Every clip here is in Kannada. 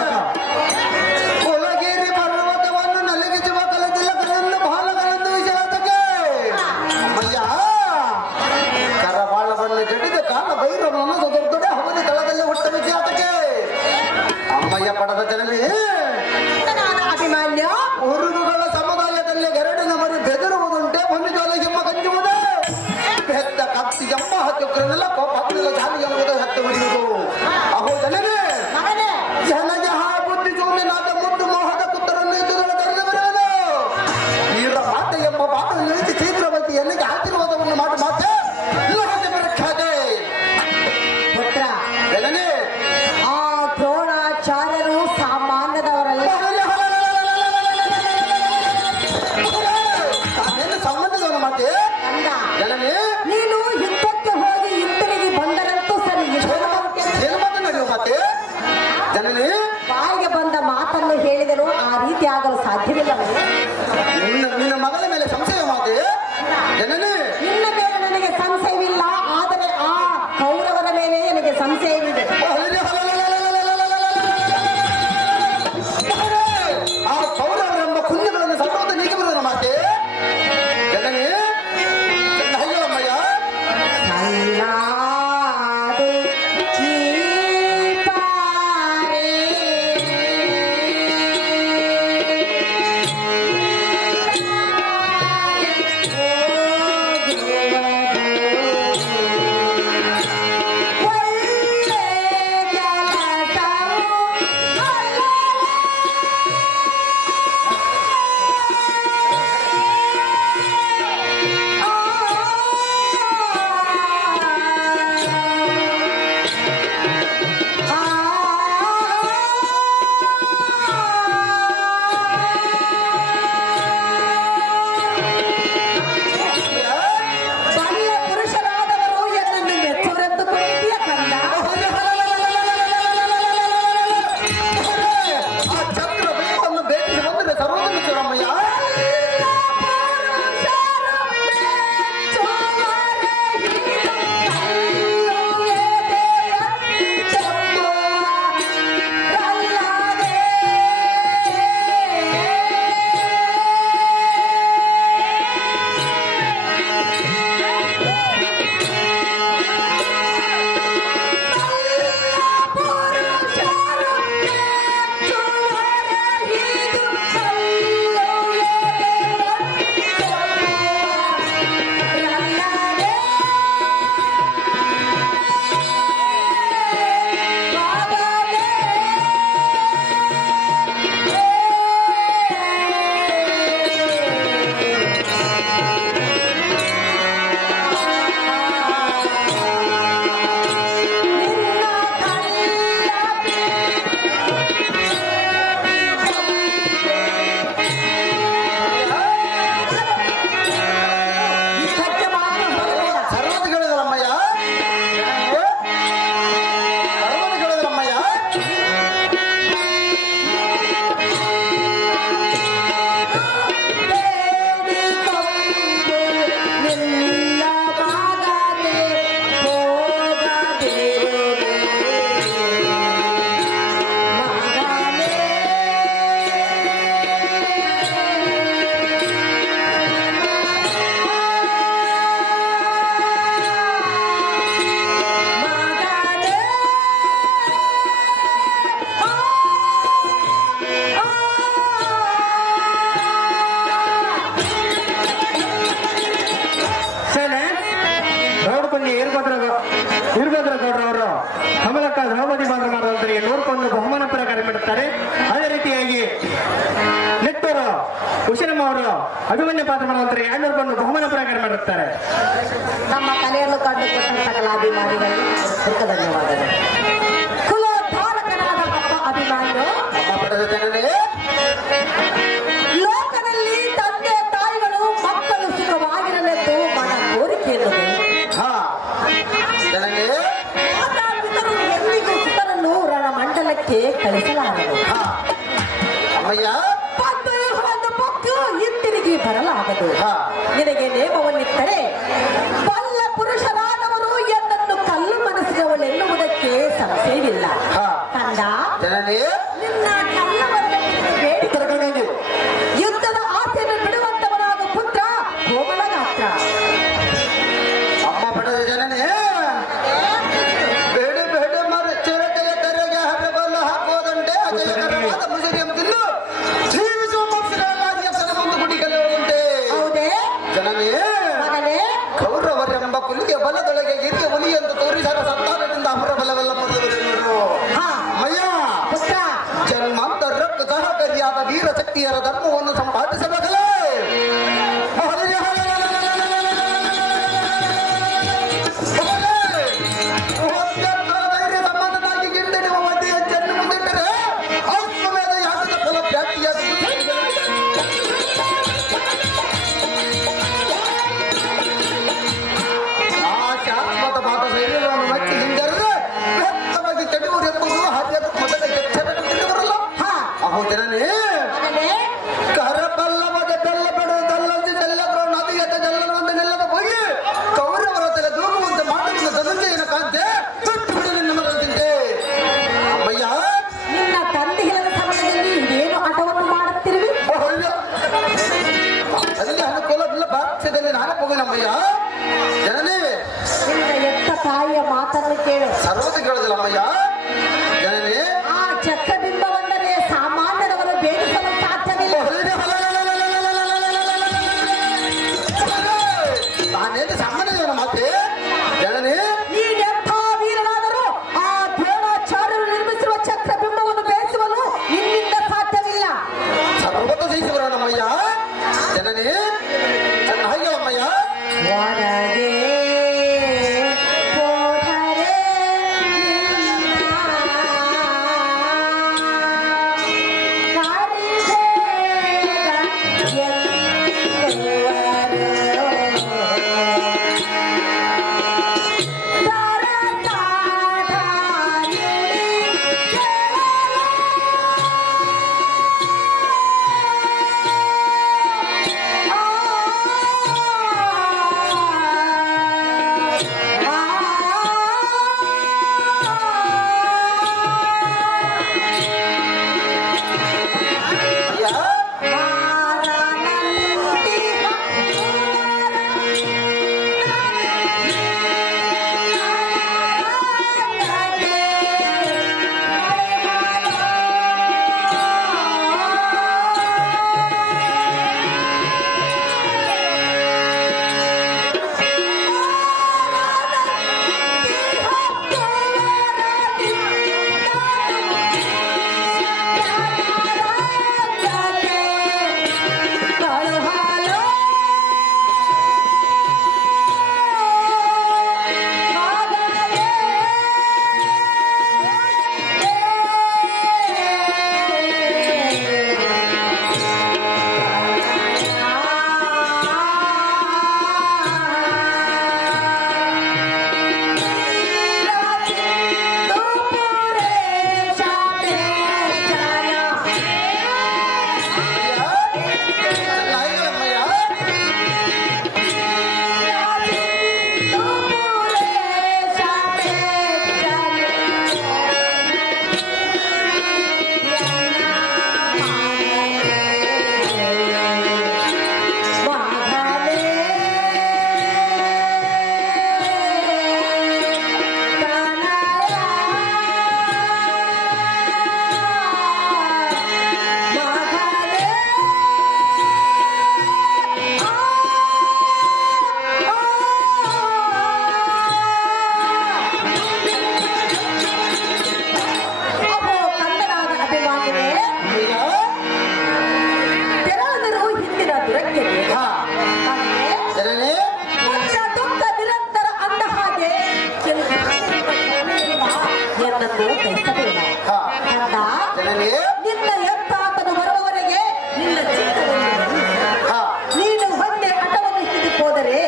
ಇಲ್ಲ. ಕೊಲಗೇರಿ ಪರ್ವತವನ್ನು ನಲಗಿಸುವ ಕಲದಿಲ್ಲ ಕಲೆಂದು ಬಾಲಗಳೆಂದು ವಿಷಾದಕ್ಕೆ ಅಮ್ಮಯ್ಯ ಕರವಾಳವನ್ನು ಜಡಿದ ಕಾಲ ಭೈರವನನ್ನು ಸದೊಡ್ಡಡೆ ಅವನಿ ತಳದಲ್ಲಿ ಹುಟ್ಟ ವಿಖ್ಯಾತಕ್ಕೆ ಅಮ್ಮಯ್ಯ ಪಡೆದ ಜನರೇ ಅಭಿಮಾನ್ಯ ಉರುಗುಗಳ ಸಮುದಾಯದಲ್ಲಿ ಗರಡಿನ ಮರಿ ಬೆದರುವುದುಂಟೆ ಮನುಜಾಲ ಎಂಬ ಕಂಜುವುದೇ ಬೆದ್ದ ಕತ್ತಿ ಎಂಬ ಹತ್ತುಕ್ರನೆಲ್ಲ ಕೋಪತ್ತಿಲ್ಲ ಜಾಲಿ ಎಂಬುದು ಹತ್ತು ಹೊಡೆಯುವುದು ಅಹೋ ಜನರೇ ಜನಜಹ ಬುದ್ಧಿ ಜೂಮಿನಾದ ಮುದ್ದು ಮೋಹದ ಪುತ್ರರನ್ನು ಇದ್ದುಗಳ ತೆರೆದು ಬರುವುದು ನೀರ ಮಾತೆ ಎಂಬ ಬಾಟನ್ನು ನಿಲ್ಲಿಸಿ ಶೀಘ್ರವಾಗಿ ಎಲ್ಲಿಗೆ ಆಶೀರ್ವಾದವನ್ನು ಮಾಡಿ ಮಾತೆ ಲೋಹದ ಪ್ರಖ್ಯಾತೆ ಪುತ್ರ ಜನನೇ ಆ ದ್ರೋಣಾಚಾರ್ಯರು ಸಾಮಾನ್ಯದವರಲ್ಲ. ತಾನೇನು ಸಂಬಂಧದವನು ಮಾತೆ ಅಂದ ಜನನೇ ನೀನು ಯುದ್ಧಕ್ಕೆ ಹೋಗಿ ಹಿಂತಿರುಗಿ ಬಂದರಂತೂ ಸರಿ. ಏನು ಮಾತು ನಡೆಯುವ ಮಾತೆ ಜನನೇ ಬಾಯಿಗೆ ಬಂದ ಮಾತನ್ನು ಹೇಳಿದರು ಆ ರೀತಿ ಆಗಲು ಸಾಧ್ಯವಿಲ್ಲ. ನಿನ್ನ ಮಗಳ ಮೇಲೆ ಸಂಶಯ ಮಾತೆ ಜನನೇ ನಿನ್ನ ಮೇಲೆ ನನಗೆ ಸಂಶಯವಿಲ್ಲ, ಆದರೆ ಆ ಕೌರವರ ಮೇಲೆ ನನಗೆ ಸಂಶಯವಿದೆ. ಆ ಕೌರವರೆಂಬ ಕುಂಜಗಳನ್ನು ಸರ್ವತ ನೀಗಿ ಬರುವುದು ಮಾತೆ ಜನನೇ ಅಯ್ಯಮ್ಮಯ್ಯ ಸಲ್ಲಾದು ನೀಪಾರೆ. ಬಲ್ಲ ಪುರುಷರಾದವರು ಎನ್ನನ್ನು ಮೆಚ್ಚುವರೆಂದುಕೊಂಡಿದ್ದೀಯ ಕಂದ. ಆ ಚಂದ್ರ ಬಿಂಬವನ್ನು ಬೇಕಿಸಿ ಬಂದರೆ ಸರ್ವೋತ್ತಮ ಚೂರಮ್ಮಯ್ಯ ಸರ್ವತ ಕೇಳಿದರಮ್ಮಯ್ಯ ಸರ್ವತ ಕೇಳಿದರಮ್ಮಯ್ಯ ನೋಡ್ಕೊಂಡು ವೀರಭದ್ರ ಗೌಡರವರು ಕಮಲಕ್ಕ ದ್ರೌಪದಿ ಬಾಂಧವರಿಗೆ ನೋಡಿಕೊಂಡು ಬಹುಮಾನ ಪ್ರಕಾರ ಮಾಡುತ್ತಾರೆ. ಅದೇ ರೀತಿಯಾಗಿ ನೆಟ್ಟೂರು ಹುಷನಮ್ಮ ಅವರು ಅಭಿಮನ್ಯ ಪಾತ್ರ ಮಾಡುವಂತರಿಗೆ 200 ಬಹುಮಾನ ಪ್ರಕಾರ ಮಾಡುತ್ತಾರೆ. ನಮ್ಮ ಕಲೆಯನ್ನು ಕಂಡುಕೊಟ್ಟಂತ ಕಲಾಭಿಮಾನಿಗಳಿಗೆ ಧನ್ಯವಾದಗಳು. ಕುಲೋದ್ಧಾರಕನಾದ ಅಪ್ಪ ಅಭಿಮಾನಿಗಳು ಅಮ್ಮ ಪಡೆದ ಜನನೇ ಲೋಕದಲ್ಲಿ ತಂದೆ ತಾಯಿಗಳು ಮಕ್ಕಳು ಸುಖವಾಗಿರಲೆಂದು ಮನ ಕೋರಿಕೆಯನ್ನು ಜನನೇ ಮಾತಾಪಿತರು ಎಂದಿಗೂ ಸುತರನ್ನು ರಣಮಂಡಲಕ್ಕೆ ಕಳಿಸಲಾರದು. ಅಮ್ಮಯ್ಯ ಬಂದು ಒಂದು ಪೊಕ್ಕು ಹಿಂತಿರುಗಿ ಬರಲಾಗದು. ನಿನಗೆ ನೇಮವನ್ನಿತ್ತರೆ ಬಲ್ಲ ಪುರುಷರಾದವರು ಎನ್ನನ್ನು ಬಲದೊಳಗೆ ಹಿರಿಯ ಹುಲಿ ಎಂದು ತೋರಿಸರ ಸಂತಾನದಿಂದ ಅಮರ ಬಲವೆಲ್ಲ ಪಡೆದವರು ಹಾ ಅಮ್ಮಯ್ಯ ಪುತ್ರ ಜನ್ಮಾಂತರಕ್ಕೆ ಸಹಕಾರಿಯಾದ ವೀರ ಶಕ್ತಿಯರ ಧರ್ಮವನ್ನು ಸಂಪಾದಿಸಬೇಕಲೇ ಸಂಬಂಧವಾಗಿ ಗಿಂಡಿಡುವ ಮಧ್ಯೆ ಚೆನ್ನು ಮುಂದಿಟ್ಟರೆ ಆತ್ಮವೇದ ಯಾಗದ ಫಲ ಪ್ರಾಪ್ತಿಯಾಗುತ್ತದೆ ಆ ಶಾಶ್ವತ ಮಾತ ಶೈಲಿಗಳನ್ನು ಮೆಚ್ಚಿ ಹಿಂಜರಿದ್ರೆ ವ್ಯಕ್ತವಾಗಿ ತಡೆಯುವುದೆಂಬುದು ಹಾದ್ಯದ ಮೊದಲ ಎಚ್ಚರಗೊಂಡಿರುವರಲ್ಲ ಹಾ ಅಹೋ ಜನನೇ ಮಗನೇ ಕರಬಲ್ಲವದ ಬೆಲ್ಲ ಪಡೆದಲ್ಲದೆ ಎಲ್ಲರೂ ನದಿಯದ ಜಲ್ಲನವಂತೆ ನೆಲ್ಲದ ಹೋಗಿ ಕೌರವರ ತಲೆ ದೂಗುವಂತೆ ಮಾಡುವ ಧನಂಜಯನ ಕಾಂತೆ ಬಿಟ್ಟು ಬಿಡು ನಿನ್ನ ಮನದಂತೆ ಅಮ್ಮಯ್ಯ ನಿನ್ನ ತಂದೆ ಇಲ್ಲದ ಸಮಯದಲ್ಲಿ ಇದೇನು ಆಟವನ್ನು ಮಾಡುತ್ತಿರುವಿ ಅಲ್ಲಿ ಅನುಕೂಲವಿಲ್ಲ ಭಾರತದಲ್ಲಿ ನಾನು ಹೋಗಿನಮ್ಮಯ್ಯ ಜನನೇ ನಿನ್ನ ಎತ್ತ ತಾಯಿಯ ಮಾತನ್ನು ಕೇಳು ಸರ್ವತ ಕೇಳೋದಿಲ್ಲ ಅಮ್ಮಯ್ಯ ಜನನೇ ಆ ಚಕ್ರಬಿಂಬವೊಂದನ್ನೇ ಸಾಮಾನ್ಯರವರು ಭೇದಿಸಲು ಸಾಧ್ಯವಿಲ್ಲ ನಾನೇನು ಸಾಮಾನ್ಯದವನ ಮಾತೆ ಜನನೇ ನೀನೆಂಥ ವೀರನಾದರೂ ಆ ದ್ರೋಣಾಚಾರ್ಯರು ನಿರ್ಮಿಸಿರುವ ಚಕ್ರಬಿಂಬವನ್ನು ಬೇಯಿಸುವಲು ನಿನ್ನಿಂದ ಸಾಧ್ಯವಿಲ್ಲ ಸರ್ವತ ಜಯಿಸುವರ ನಮ್ಮಯ್ಯ ಜನನೇ ಚೆನ್ನಾಗಿ ಅಮ್ಮಯ್ಯ ಹೊರಗೆ ಹೋದರೆ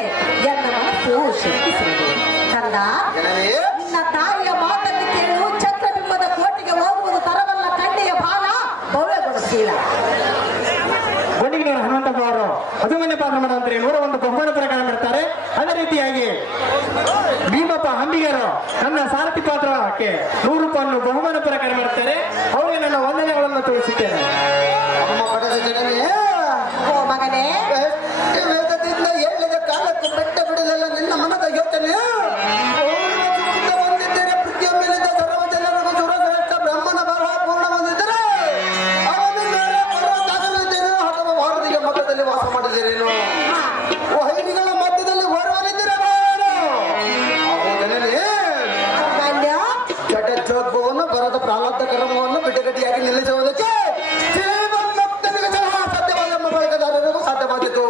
ಅಭಿಮನ್ಯ ಪಾತ್ರ ಮಾಡುವಂತೆ 101 ಬಹುಮಾನ ಪ್ರಕಾರ ಮಾಡ್ತಾರೆ. ಅದೇ ರೀತಿಯಾಗಿ ಭೀಮಪ್ಪ ಹಂಬಿಗರು ನನ್ನ ಸಾರಥಿ ಪಾತ್ರಕ್ಕೆ 100 ರೂಪಾಯಿಯನ್ನು ಬಹುಮಾನ ಪ್ರಕಾರ ಮಾಡ್ತಾರೆ. ಅವರಿಗೆ ನನ್ನ ವಂದನೆಗಳನ್ನು ತೋರಿಸುತ್ತೇನೆ. ಅಮ್ಮ ಪಡೆದ ಜನನೇ, ಓ ಮಗನೇ, ವೇದದಿಂದ ಹೇಳಿದ ಕಾಲಕ್ಕೆ ಬೆಟ್ಟ ಬಿಡದಲ್ಲ ನಿನ್ನ ಮನದ ಯೋಚನೆ. ಬಂದಿದ್ದರೆ ಪ್ರತಿಯೊಮ್ಮೆಲಿದ್ದ ಸರ್ವ ಜನರಿಗೂ ಸುರಶ್ರೇಷ್ಠ ಬ್ರಹ್ಮನ ಬರಹ ಪೂರ್ಣ ಬಂದಿದ್ದರೆ ಅವನ ಮೇಲೆ ಪರ್ವತಾಗಲಿದ್ದೇನೆ ಅಥವಾ ಭಾರತೀಯ ಮಠದಲ್ಲಿ ವಾಸ ಮಾಡಿದ್ದೇನೇನು? ವೈರಿಗಳ ಮಧ್ಯದಲ್ಲಿ ಹೊರವನಿದ್ದರೆ ಪ್ರಾರಬ್ಧ ಕರ್ಮವನ್ನು ಬಿಟ್ಟಗಟ್ಟಿಯಾಗಿ ನಿಲ್ಲಿಸುವುದಕ್ಕೆ ಜೀವನ್ಮುಕ್ತನಿಗೆ ಸಹ ಸಾಧ್ಯವಾದ ಎಂಬ ಬಳಗದಾರರಿಗೂ ಸಾಧ್ಯವಾಗಿತ್ತು.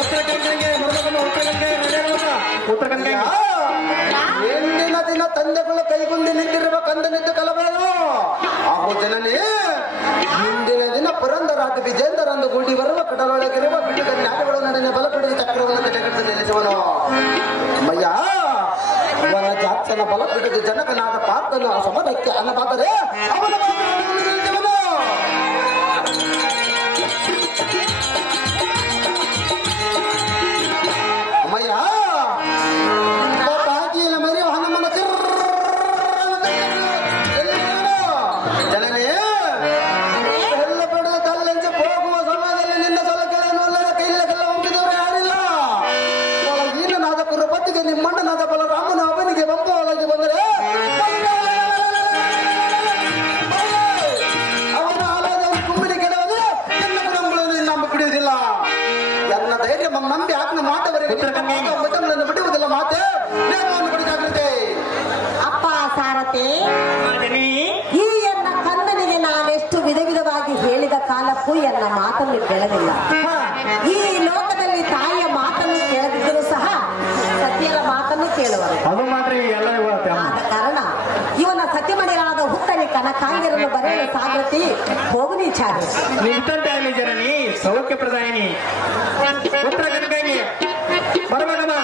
ಉತ್ತರ ಕನ್ನಡಿಗೆ ಮರುಮಗನ ಉತ್ತರ ಕನ್ನಡಿಗೆ ನಡೆಯುವಾಗ ಉತ್ತರ ಕನ್ನಡಿಗೆ ಎಂದಿನ ದಿನ ತಂದೆಗಳು ಕೈಗುಂದಿ ನಿಂತಿರುವ ಕಂದನಿದ್ದು ಕಲಬೇರು. ಅಹೋ ಜನನೇ, ಮುಂದಿನ ದಿನ ಪುರಂದರಾದ ವಿಜೇಂದ್ರಂದು ಗುಡಿ ಬರುವ ಕಡಲೊಳಗಿರುವ ಬಿಟ್ಟು ಜ್ಞಾನಗಳು ನಡೆದ ಬಲಪಿಡಿದ ಚಕ್ರವನ್ನು ಕಟ್ಟೆಗಟ್ಟು ನಿಲ್ಲಿಸುವನು. ಅಮ್ಮಯ್ಯ, ಅವನ ಜಾತ್ಸನ ಬಲಪಿಡಿದು ಜನಕನಾದ ಪಾರ್ಥನು ಆ ಸಮದಕ್ಕೆ ಅನ್ನಬಾದರೆ ಅವನ ಮಾತುಗಳನ್ನು ನಿಲ್ಲಿಸುವನು. ಅಮ್ಮಯ್ಯ, ಜನನೇ, ಎಲ್ಲ ಪಡೆದ ಕಲ್ಲಂಚೆ ಹೋಗುವ ಸಮಯದಲ್ಲಿ ನಿನ್ನ ಸಲಕೆಗಳನ್ನು ಕೈಲೆಲ್ಲ ಹೋಗಿದವರು ಯಾರಿಲ್ಲ. ಈನನಾದ ಕುರುಪತಿಗೆ ನಿಮ್ಮಣ್ಣನಾದ ಬಲರಾಮನ ಅವನಿಗೆ ಬಂಪವಾಗಿ ಬಂದರೆ ಅವನ ಆಲದ ಕುಂಬಿಡಿ ಕೆಡವದೆ ಎಲ್ಲ ಕುರಂಬುಗಳನ್ನು ನಂಬಿ ಬಿಡುವುದಿಲ್ಲ. ಎಲ್ಲ ಧೈರ್ಯ ನಂಬಿ ಆತ್ಮ ಮಾಟವರೆಗೆ ಮತಗಳನ್ನು ಬಿಡುವುದಿಲ್ಲ. ಮಾತೆ ನೇಮವನ್ನು ಬಿಡಿದಾಗುತ್ತೆ. ಅಪ್ಪ ಸಾರಥಿ, ಮಾದನಿ ಈ ಎನ್ನ ಕಂದನಿಗೆ ನಾನೆಷ್ಟು ವಿಧ ವಿಧವಾಗಿ ಹೇಳಿದ ಕಾಲಕ್ಕೂ ಎನ್ನ ಮಾತನ್ನು ಕೇಳಲಿಲ್ಲ. ಈ ಲೋಕದಲ್ಲಿ ತಾಯಿಯ ಮಾತನ್ನು ಕೇಳದಿದ್ದರೂ ಸಹ ಸತ್ಯರ ಮಾತನ್ನು ಕೇಳುವರು. ಅದು ಮಾತ್ರ ಎಲ್ಲ ಆದ ಕಾರಣ ಇವನ ಸತ್ಯಮಣಿಗಳಾದ ಹುತ್ತನಿ ಕನಕಾಂಗಿರನ್ನು ಬರೆಯಲು ಸಾಗತಿ ಹೋಗು ನೀ ಚಾರಿ. ನಿಂತಂತೆ ಆಗಲಿ ಜನನಿ ಸೌಖ್ಯ ಪ್ರದಾಯಿನಿ. ಉತ್ತರ ಕನ್ನಡಿಗೆ ಮರುಮಗನ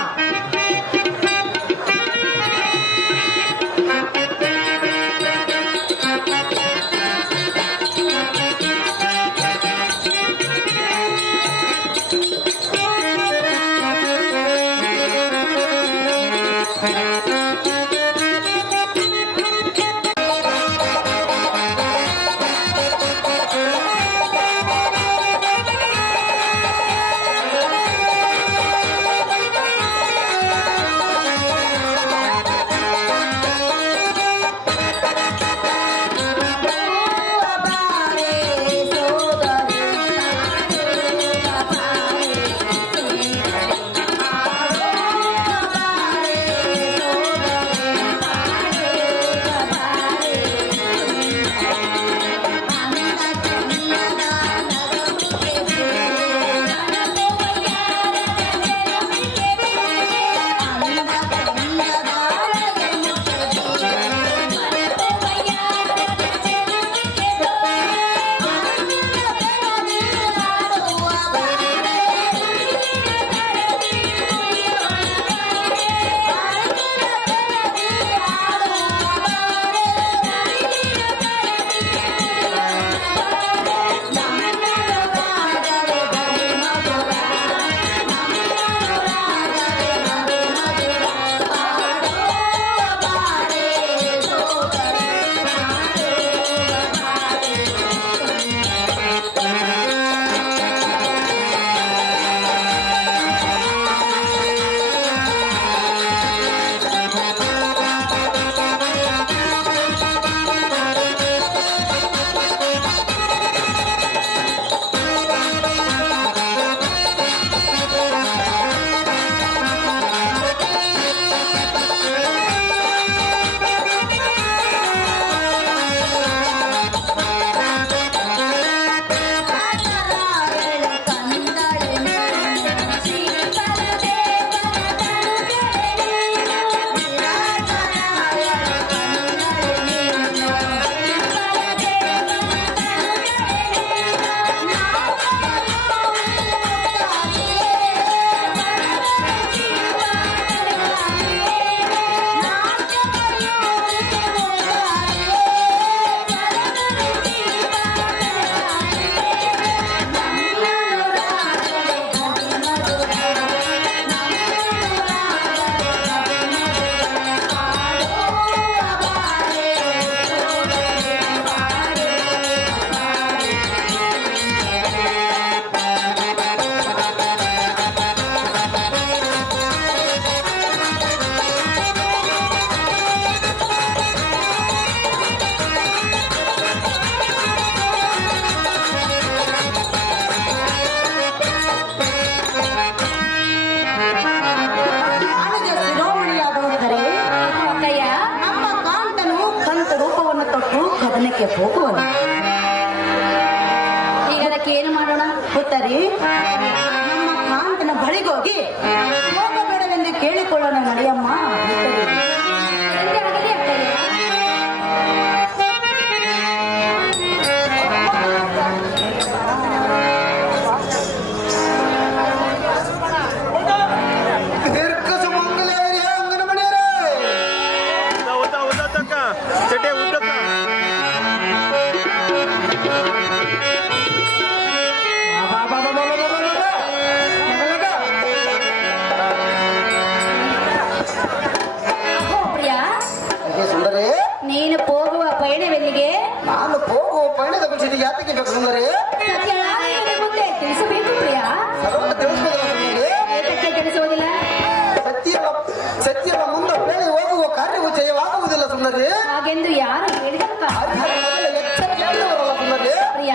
ಪಟ್ಟಣಕ್ಕೆ ಹೋಗುವನು. ಈಗ ಅದಕ್ಕೆ ಏನು ಮಾಡೋಣ? ಉತ್ತರಿ, ನಮ್ಮ ಕಾಂತನ ಬಳಿಗೋಗಿ ಹೋಗಬೇಡವೆಂದು ಕೇಳಿಕೊಳ್ಳೋಣ ನಡೆಯಮ್ಮ. ಉತ್ತರಿ, ಎಂದೇ ಆಗಲಿ ಅಕ್ಕಯ್ಯ. ದೀರ್ಘ ಸುಮಂಗಲಿಯರೇ, ಅಂಗನ ಮನೆಯರೇ. ಚಟೆ ಉದ್ದಕ್ಕ ಅಹೋ ಪ್ರಿಯ, ಹೇ ಸುಂದರಿ, ನೀನು ಹೋಗುವ ಪಯಣವೆಲ್ಲಿಗೆ? ನಾನು ಹೋಗುವ ಪಯಣದ ಕುರಿತು ಯಾತಕ್ಕೆ ಬೇಕು ಸುಂದರಿ? ಸತ್ಯನಾರಾಯಣ ಮುಂದೆ ತಿಳಿಸಬೇಕು ಪ್ರಿಯ. ಸರ್ವ ತಿಳಿಸ್ಬೋದಲ್ಲ ಸುಂದರಿ? ಏತಕ್ಕೆ ತಿಳಿಸುವುದಿಲ್ಲ? ಸತ್ಯದ ಮುಂದೆ ಬೇಳೆ ಹೋಗುವ ಕಾರ್ಯವು ಜಯವಾಗುವುದಿಲ್ಲ ಸುಂದರಿ. ಹಾಗೆಂದು ಯಾರು ಹೇಳಿದಪ್ಪ? ಅದಕ್ಕೆ ಮೊದಲು ಎಚ್ಚರಿಕೆಯಿಂದಿರಲ್ಲ ಸುಂದರಿ. ಪ್ರಿಯ,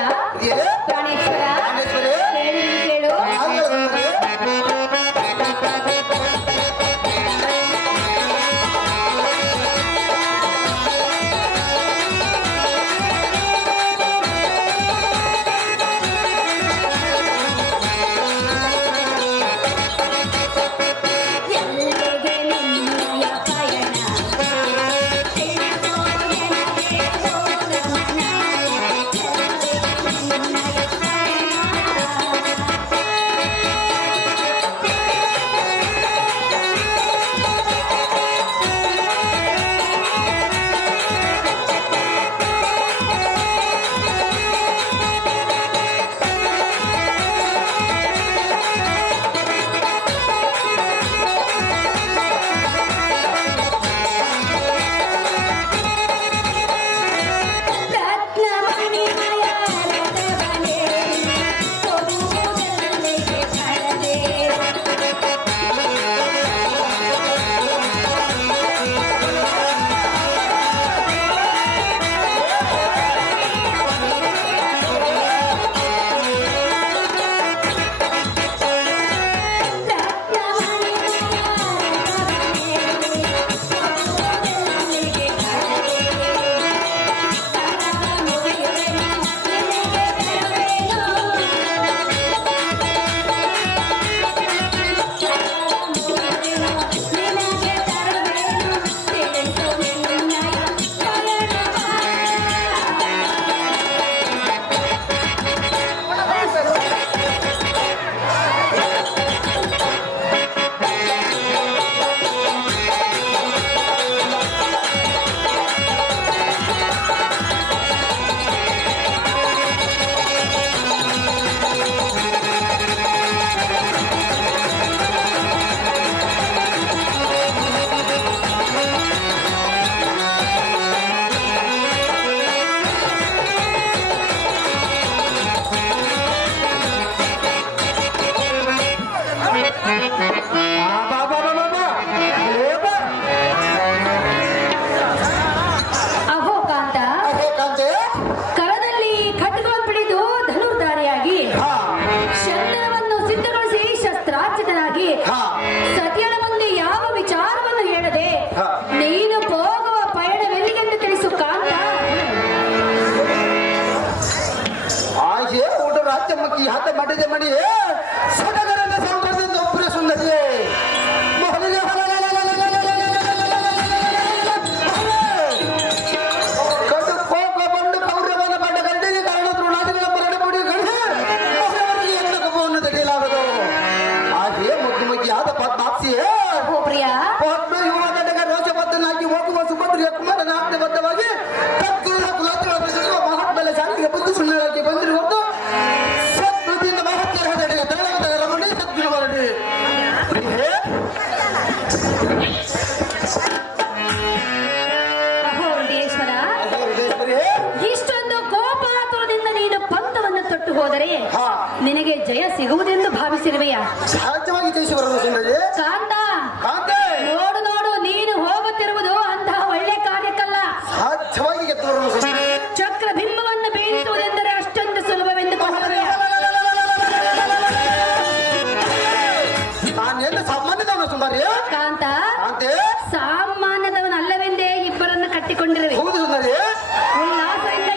ಇದೇ ಪ್ರಾಣೇಶ್ವರ, ಪ್ರಾಣೇಶ್ವರಿ, ಹೇಳಿ ಕೇಳು. ಆಗಲ್ಲ ಸುಂದರಿ. ಎಲ್ಲಿಗೆ ನಿನ್ನಯ ಪಯಣ? ತಿಳಿಸೋ ನನಗೆ ಹೋಗಮನ. ಎಲ್ಲಿಗೆ ನಿನ್ನಯ ಪಯಣ? ರತ್ನಮಣಿಮಯ ರಥವನೇ ಕೊಡುವುದಲ್ಲಿಗೆ ಕಳದೆ. ರತ್ನಮಣಿಮಯ ರಥವನೇ ಕೊಡುವುದಲ್ಲಿಗೆ ಕಳದೆ. ಅಹೋ ಕಾಂತ, ಹೇ ಕಾಂತೆ, ಕರದಲ್ಲಿ ಖಡ್ಗವನ್ನು ಹಿಡಿದು ಧನುರ್ಧಾರಿಯಾಗಿ ಹಾ ಶಸ್ತ್ರವನ್ನು ಸಿದ್ಧಗೊಳಿಸಿ ಶಸ್ತ್ರಾರ್ಜಿತನಾಗಿ ಹಾ ಸತಿಯಳ ಮುಂದೆ ಯಾವ ವಿಚಾರವನ್ನು ಹೇಳದೆ ಹಾ. ನೀನು ಹೋಗುವ ಪಯಣವೆಲ್ಲಿಗೆಂದು ತಿಳಿಸು ಕಾಂತ. ಆಯ್ಕೆ ಊಟ ರಾಜ್ಯಮ್ಮಕ್ಕಿ ಹಾತ ಮಾಡಿದೆ ಮಡಿ ಸಡಗರನ ಸಂಪ್ರದಿಂದ ಒಬ್ಬರ ಸುಂದರಿಯೇ ಮೊದಲಿಗೆ ಕಡು ಕೋಪ ಬಂದು ಕೌರವನ ಪಡ್ಡ ಗಂಡಿಗೆ ಕಾರಣ ತೃಣಾದಿಗಳ ಮರಣ ಮುಡಿ ಗಂಡು ಅವರವರಿಗೆ ಎಂದ ಕೋಪವನ್ನು ತೆಗೆಯಲಾಗದು. ಹಾಗೆ ಮುಗ್ಗಿ ಮುಗ್ಗಿ ಆದ ಪದ್ಮಾಪ್ಸಿಯೇ ಅಹೋ ಪ್ರಿಯ, ಪದ್ಮ ಯುವ ಗಂಡಗ ರೋಷಬದ್ಧನಾಗಿ ಹೋಗುವ ಸುಭದ್ರಿಯ ಕುಮಾರನ ಆಜ್ಞೆಬದ್ಧವಾಗಿ ತತ್ಕುಲ ಕುಲಗಳ ಬಿಡಿಸುವ ಮಹಾತ್ಮಲ ಶಾಂತಿಗೆ ಬುದ್ಧಿ ಸುಳ್ಳಾಗಿ ಬಂದಿರುವುದು ಸತ್ಪ್ರತಿಯಿಂದ ಮಹತ್ತರ ಹದಡಿಗೆ ತಳವದ ರಮಣಿ ಸದ್ಗುರುವರಡಿ. ಅಹೋ ವಿದೇಶ್ವರ, ಇಷ್ಟೊಂದು ಕೋಪಾತುರದಿಂದ ನೀನು ಪಂಥವನ್ನು ತೊಟ್ಟು ಹೋದರೆ ಹಾ. ನಿನಗೆ ಜಯ ಸಿಗುವುದೆಂದು ಭಾವಿಸಿರುವೆಯಾ? ಸಹಜವಾಗಿ ತಿಳಿಸಿ ಬರಲು ಸುಂದರಿ. ಕಾಂತ, ಕಾಂತೆ ನೋಡು ನೋಡು, ನೀನು ಹೋಗುತ್ತಿರುವುದು ಅಂತಹ ಒಳ್ಳೆ ಕಾರ್ಯಕ್ಕಲ್ಲ. ಸಹಜವಾಗಿ ಗೆದ್ದು ಬರಲು ಸುಂದರಿ. ಚಕ್ರ ಬಿಂಬವನ್ನು ಬೀಳಿಸುವುದೆಂದರೆ ಅಷ್ಟೊಂದು ಸುಲಭವೆಂದು ಕೊಂಡವರೆಯ. ನಾನೇನು ಸಾಮಾನ್ಯದವನು ಸುಂದರಿ. ಕಾಂತ, ಕಾಂತೆ ಸಾಮಾನ್ಯದವನಲ್ಲವೆಂದೇ ಇಬ್ಬರನ್ನು ಕಟ್ಟಿಕೊಂಡಿರುವೆ. ಹೌದು ಸುಂದರಿ. ಉಲ್ಲಾಸದಿಂದ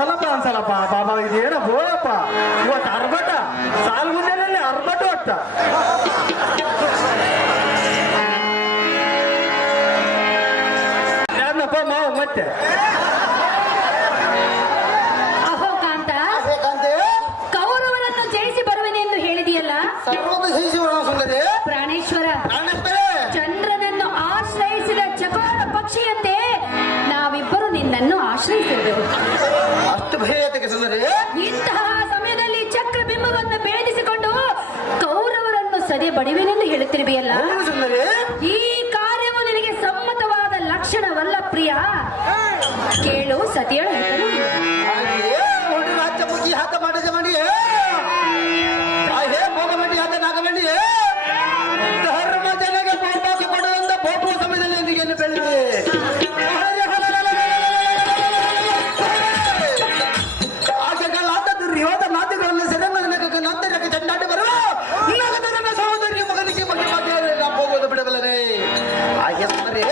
ಅನ್ಸಲ್ಲಪ್ಪ ಬಾಬಾ ಇದೇನೋ ಬೋಳಪ್ಪ ಇವತ್ತು ಅರ್ಬಟ ಸಾಲು ಮುಂದೆನಲ್ಲಿ ಅರ್ಬಟ ಒಟ್ಟ ಯಾರನ್ನಪ್ಪ ಮಾವು ಮತ್ತೆ ಅಹೋ ಕಾಂತ ಕಾಂತೆ ಕೌರವರನ್ನು ಜಯಿಸಿ ಬರುವೆನೆಂದು ಹೇಳಿದೆಯಲ್ಲ ಸರ್ವದ ಜಯಿಸುವ ಸುಂದರಿ ಪ್ರಾಣೇಶ್ವರ ಪ್ರಾಣೇಶ್ವರೇ, ಚಂದ್ರನನ್ನು ಆಶ್ರಯಿಸಿದ ಚಕೋರ ಪಕ್ಷಿಯಂತೆ ನಾವಿಬ್ಬರು ನಿನ್ನನ್ನು ಆಶ್ರಯಿಸಿದೆವು. ಅಷ್ಟು ಭಯತೆಗೆ ಸುಂದರಿ ಇಂತಹ ಸಮಯದಲ್ಲಿ ಚಕ್ರಬಿಂಬವನ್ನು ಭೇದಿಸಿಕೊಂಡು ಕೌರವರನ್ನು ಸದೆ ಬಡಿವೆನೆಂದು ಹೇಳುತ್ತಿರುವೆಯಲ್ಲ ಹೌದು ಸುಂದರಿ ಈ ಕಾರ್ಯವು ನಿನಗೆ ಸಮ್ಮತವಾದ ಲಕ್ಷಣವಲ್ಲ ಪ್ರಿಯ. ಕೇಳು ಸತಿಯಳ ಹೆಸರು ಹಾಗೆಯೇ ಒಂದು ರಾಜ್ಯ ಮುಗಿ ಹಾಕ ಮಾಡಿದ ಮಾಡಿಯೇ ಹೇ ಭೋಗ ಮಾಡಿ ಹಾಕ ನಾಗ ಮಾಡಿಯೇ ಧರ್ಮ ಜನಗೆ ಬಹುಭಾಗ ಕೊಡುವಂತ ಬಹು ಸಮಯದಲ್ಲಿ ನಿನಗೆ ಬೆಳೆದಿದೆ ಆಗೆಗಳಾದ ದುರ್ಯೋಧ ನಾದಿಗಳನ್ನು ಸೆರೆಮನೆಗೆ ನಂತರಕ್ಕೆ ಚಂಡಾಟಿ ಬರುವ ನಗದನ ಸಹೋದರಿಯ ಮಗನಿಗೆ ಬಗ್ಗೆ ಮಾತಾಡಲಿಲ್ಲ ಹೋಗೋದು ಬಿಡಬಲ್ಲನೆ ಹಾಗೆ ಸುಂದರಿ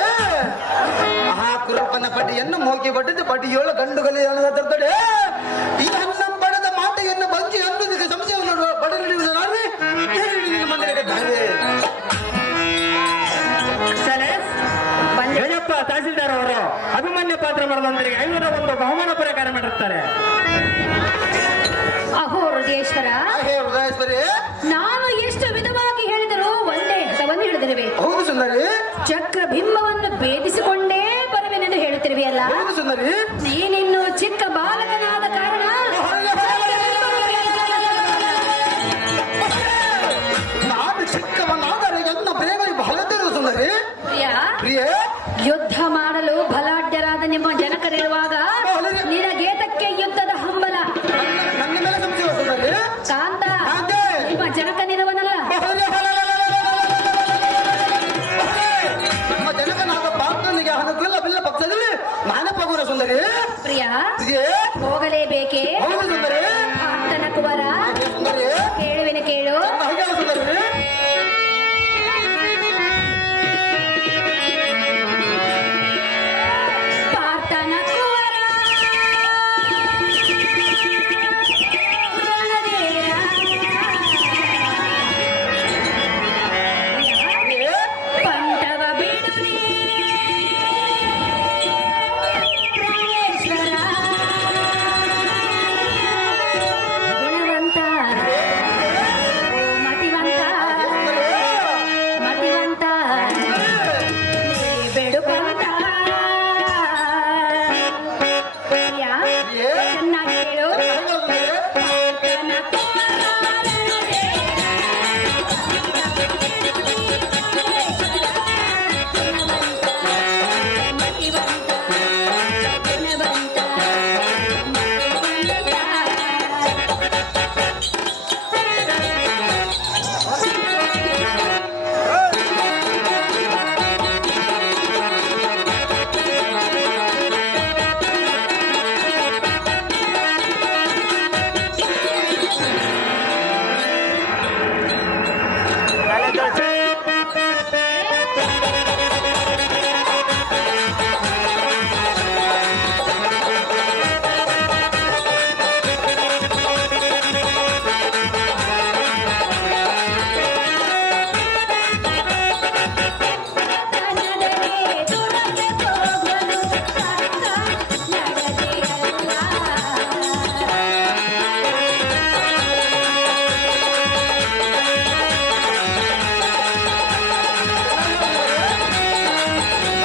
ಆ ಕುರುಪನ ಪಟಿಯನ್ನು ಮೋಗಿ ಬಟ್ಟಿದ್ದು ಪಟಿಯೋಳ ಗಂಡುಗಲಿ ತರ್ತಡೆ ಈ ಅನ್ನ ಬಡದ ಮಾತೆಯನ್ನು ಬಂಜಿ ಅನ್ನೋದಕ್ಕೆ ಸಂಶಯವನ್ನು ಬಡ ಹಿಡಿಯುವುದು ನಾವೇ ಮಂದಿರಕ್ಕೆ ಗಜಪ್ಪ ತಹಸೀಲ್ದಾರ್ ಅವರು ಅಭಿಮನ್ಯ ಪಾತ್ರ ಮರದಂತರಿಗೆ 501 ಬಹುಮಾನ ಪ್ರಕಾರ ಮಾಡಿರ್ತಾರೆ. ಅಹೋ ಹೃದಯೇಶ್ವರ, ಹೇ ಹೃದಯೇಶ್ವರಿ, ನಾನು ಎಷ್ಟು ವಿಧವಾಗಿ ಹೇಳಿದರೂ ಒಂದೇ ಹಠವನ್ನು ಹಿಡಿದಿರುವೆ. ಹೌದು ಸುಂದರಿ ಚಕ್ರಬಿಂಬವನ್ನು ಭೇದಿಸಿಕೊಂಡೇ ಬರುವೆನೆಂದು ಹೇಳುತ್ತಿರುವೆಯಲ್ಲ. ಹೌದು ಸುಂದರಿ ನೀನಿನ್ನು ಚಿಕ್ಕ ಬಾಲಕನಾದ ಕಾರಣ ನಾನು ಚಿಕ್ಕವನಾದರೆ ನನ್ನ ಪ್ರೇಮಿ ಬಹಳದಿರು ಸುಂದರಿ ಪ್ರಿಯ, ಪ್ರಿಯೇ ಯುದ್ಧ ಮಾಡಲು ಬಲಾಢ್ಯರಾದ ನಿಮ್ಮ ಜನಕರಿರುವಾಗ ನಿನಗೇತಕ್ಕೆ ಯುದ್ಧದ ಹಂಬಲ? ನನ್ನ ಮೇಲೆ ಸಂಶಯ ಸುಂದರಿ ಕಾಂತ, ಕಾಂತೆ. ನಿಮ್ಮ ಜನಕನಿರುವನಲ್ಲ. ನಮ್ಮ ಜನಕನಾದ ಪಾತ್ರನಿಗೆ ಹಣಕ್ಕಿಲ್ಲ ಬಿಲ್ಲ ಪಕ್ಷದಲ್ಲಿ ನಾನೇ ಪಗುರ ಸುಂದರಿ ಪ್ರಿಯ, ಪ್ರಿಯೇ